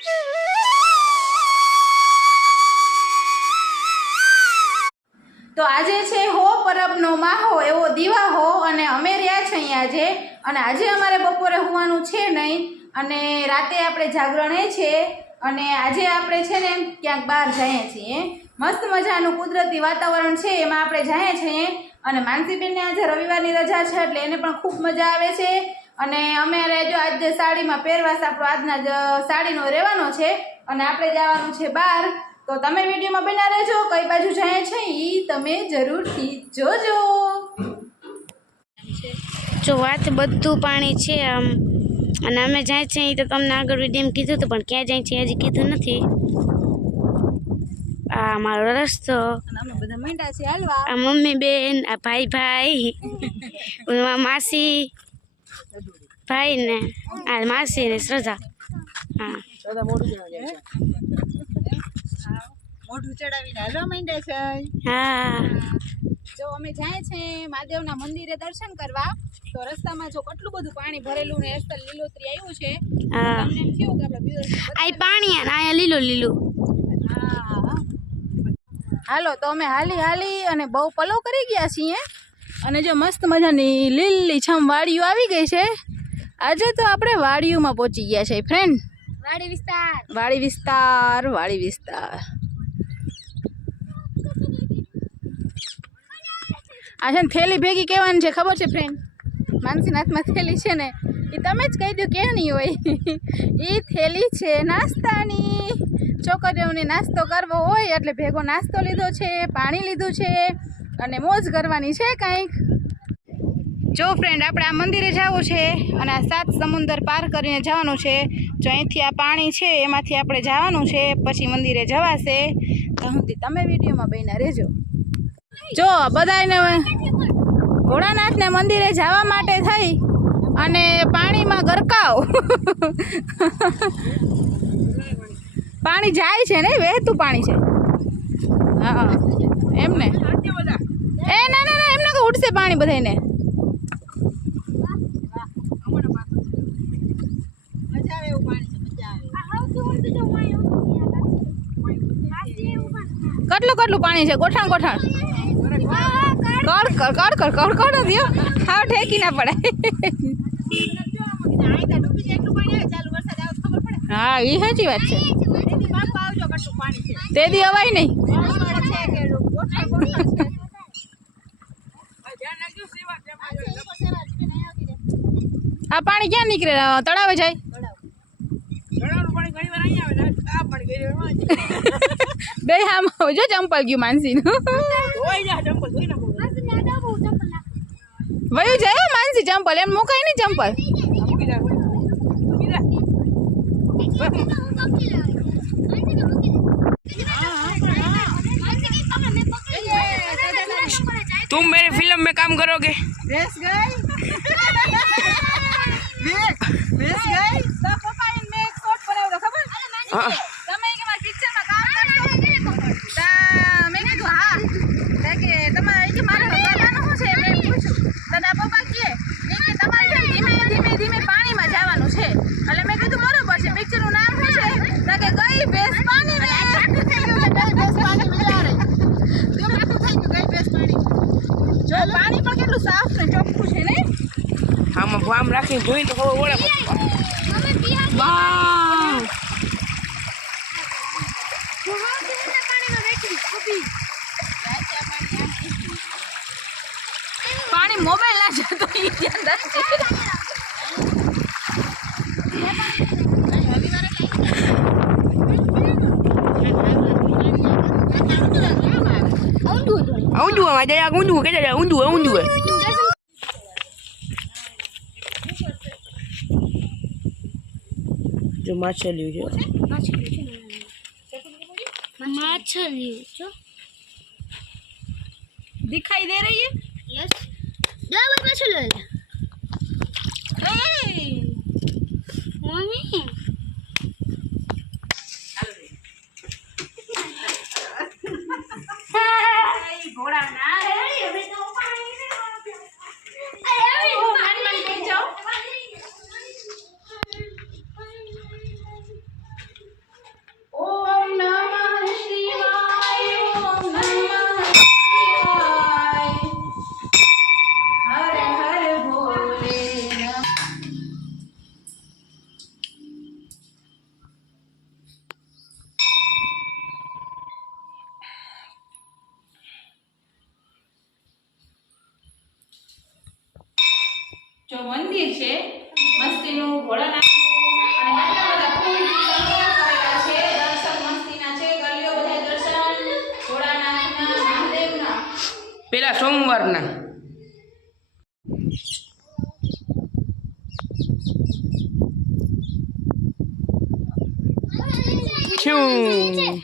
તો આજે છે હો પરબનો માહો એવો દિવાહો અને અમે રહ્યા છે અહીંયા આજે અને આજે અમારે બપોરે હોવાનું છે નહીં અને રાતે આપણે જાગરણ છે અને આજે આપણે છે ને ક્યાંક બહાર જઈએ છીએ મસ્ત મજાનું કુદરતી વાતાવરણ છે એમાં આપણે જઈએ છીએ અને માનસીબેનને આજે રવિવારની રજા છે એટલે એને પણ ખૂબ મજા આવે છે અને અમારે જો આજે સાડીમાં પહેરવાશ આપણો આજના સાડીનો રહેવાનો છે અને આપણે જવાનું છે બહાર તો તમે વિડીયોમાં બના રહેજો કઈ બાજુ જાય છે ઈ તમે જરૂરથી જોજો જો વાત બધું પાણી છે આમ અને અમે જાય છે તો તમને આગળ વિડીયોમાં કીધું હતું પણ ક્યાં જાય છે હજી કીધું નથી આ મારો રસ્તો અમે બધા માંડ્યા છે હાલવા આ મમ્મી બેન આ ભાઈ માસી ભાઈ ને આ માસી ને શ્રદ્ધા હા મોઢું ચડાવીને હાલવા માંડ્યા છે હા જો અમે જાય છે મહાદેવના મંદિરે દર્શન કરવા તો રસ્તામાં જો કેટલું બધું પાણી ભરેલું ને અસલ લીલોતરી આવ્યું છે હા તમને એમ થયું કે આપણે દિવસ આ પાણી આ લીલું હા હાલો તો અમે હાલી અને બહુ પલો કરી ગયા છીએ અને જો મસ્ત મજાની લીલી છમ વાડીઓ આવી ગઈ છે આજે તો આપણે વાડીઓમાં પહોંચી ગયા છે ફ્રેન્ડ વાડી વિસ્તાર આ છે ને થેલી ભેગી કહેવાની છે ખબર છે ફ્રેન્ડ માનસીના હાથમાં થેલી છે ને એ તમે જ કહી દો કે નહીં હોય એ થેલી છે નાસ્તાની છોકરીઓને નાસ્તો કરવો હોય એટલે ભેગો નાસ્તો લીધો છે પાણી લીધું છે અને મોજ કરવાની છે કંઈક જો ફ્રેન્ડ આપણે આ મંદિરે જવું છે અને આ 7 સમુંદર પાર કરીને જવાનું છે જો અહીંથી આ પાણી છે એમાંથી આપણે જવાનું છે પછી મંદિરે જવાશે તો તમે વિડીયોમાં બન્યા રહેજો જો બધાને ભોળાનાથને મંદિરે જવા માટે થઈ અને પાણીમાં ગરકાવ પાણી જાય છે ને વહેતું પાણી છે હા એમને એ ના એમને તો ઉઠશે પાણી બધાને કેટલું પાણી છે ગોઠણ કડ દો હા ઠેકી ના પડે હા એ સાચી વાત છે તે દી અવાય નહીં આ પાણી ક્યાં નીકળે તળાવે જાય બે આમ જો ચંપલ ગયું માનસીનું વયું જાય માનસી ચંપલ એમ મુકાય નહીં ચંપલ तुम मेरी फिल्म में काम करोगे बेस गई तो पापा ने एक शॉट बनाવ્યો ખબર તમે કે મારા પિક્ચર માં કામ કરશો તા મેં કીધું હા કે તમારે કે મારે કરવાનું શું છે મેં પૂછ્યું દાદા પપ્પા કે તમારે ધીમે પાણીમાં જવાનું છે એટલે મેં કીધું બરોબર છે પિક્ચર નું નામ શું છે તો કે ગઈ ભેંસ પાણી ને આખું થઈ ગયું ગઈ ભેંસ પાણી મિલા રહી તો આખું થઈ ગયું ગઈ ભેંસ પાણી જો પાણી પણ કેટલું સાફ ને ચોખ્ખું છે ને આમાં વામ રાખીને ધોઈ તો ખબર પડે પછી વાહ પાણી મોબાઈલ ના જતો એ ધ્યાન રાખજે ઊંધું માં જરા ઊંધું કે જરા ઊંધું जो माछली जो दिखाई दे रही है यस मछली मम्मी घोड़ा ना જો મંદિર છે મસ્તીનું ભોળાનાથ અને કેટલા બધા ફૂલ કરેલા છે દર્શન મસ્તીના છે ગલીઓ બધા દર્શન ભોળાનાથના મહાદેવના પેલા સોમવારના શું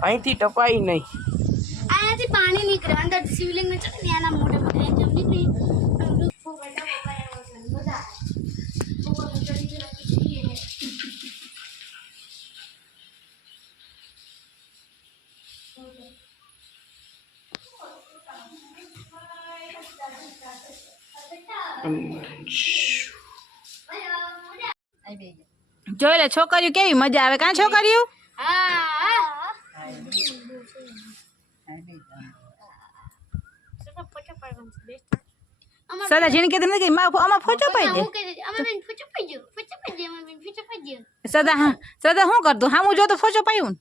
અહીંથી ટપાઈ નહીં આનાથી પાણી નીકળે અંદર શિવલિંગ ને ચડે ને આના મોઢે મોઢે જમ નીકળી જોઈ લે છોકરીઓ કેવી મજા આવે કાં છોકરીઓ સદા જીણ કે નથી કે આમાં ફોટો પાઈ દે સદા હા સદા શું કરતું હા હું જો તો ફોટો પાયું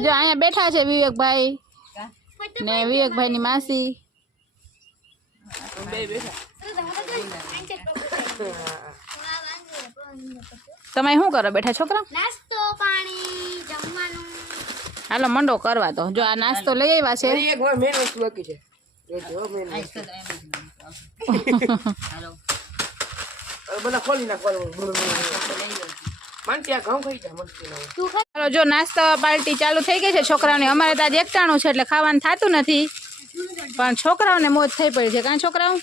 જો અહીંયા બેઠા છે વિવેકભાઈ ને વિવેકભાઈ ની માસી તમે શું કરો બેઠા છોકરા નાસ્તો પાણી જમવાનું હાલો મંડો કરવા તો જો આ નાસ્તો લઈ આવ્યા છે એક વાર મેન વસ્તુ બાકી છે જો મેન બધા ખોલી નાખવાનું માનતી આ ઘઉં ખાઈ જા મસ્તી ચાલો જો નાસ્તા પાર્ટી ચાલુ થઈ ગઈ છે છોકરાઓની અમારે તો આજે એકટાણું છે એટલે ખાવાનું થતું નથી પણ છોકરાઓને મોજ થઈ પડી છે કાં છોકરાઓ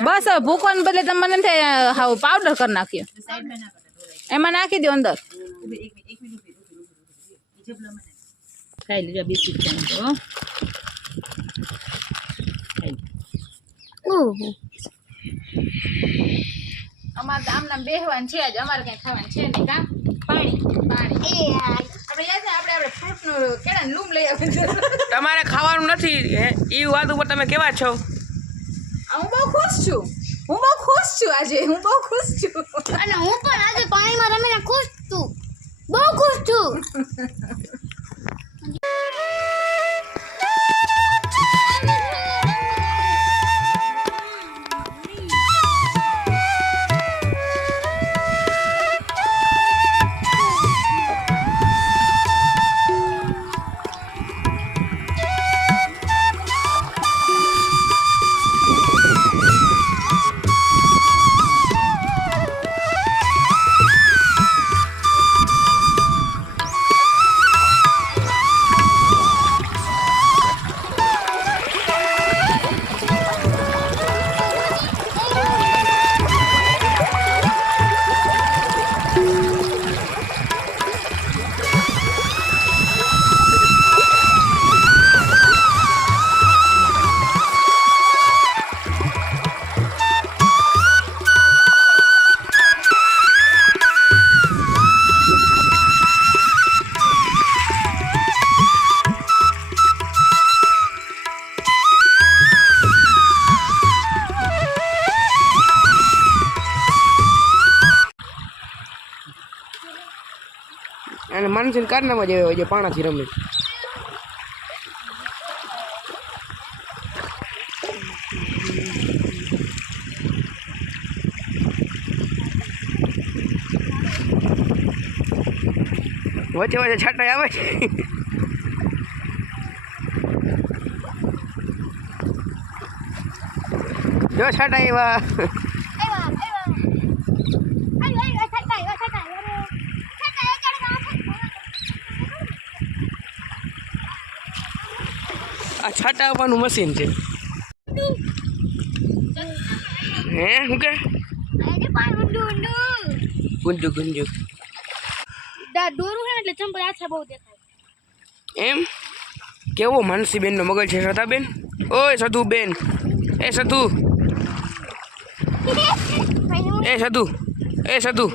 બસ હવે ભૂખવાને બદલે તમે મને હાવ પાવડર કરી નાખ્યો એમાં નાખી દો અંદર ખાઈ લીધો બિસ્કિટ અમારે તો આમ નામ બેહવાનું છે જ અમારે કઈ ખાવાનું છે નહીં કા પાણી પાણી આપણે યાદ આપણે ફ્રૂટનું કેળા લૂમ લઈ આવે તમારે ખાવાનું નથી એ વાત ઉપર તમે કેવા છો હું બહુ ખુશ છું આજે હું બહુ ખુશ છું અને હું પણ આજે પાણીમાં રમીને ખુશ છું બહુ ખુશ છું અને માનસીને કારનામાં જેવા હોય છે પાણાથી રમે વચ્ચે વચ્ચે છાંટા આવે છે જો છાંટા એવા આ છાંટા આવવાનું મશીન છે હે શું કે ગુંજુ ગુંજુ દોરું હે એટલે ચંપલ આછા બહુ દેખાય. એમ કેવો માનસીબેન નો મગજ છે શ્રદ્ધાબેન? ઓય સધુ બેન, એ સધુ, એ સધુ, એ સધુ,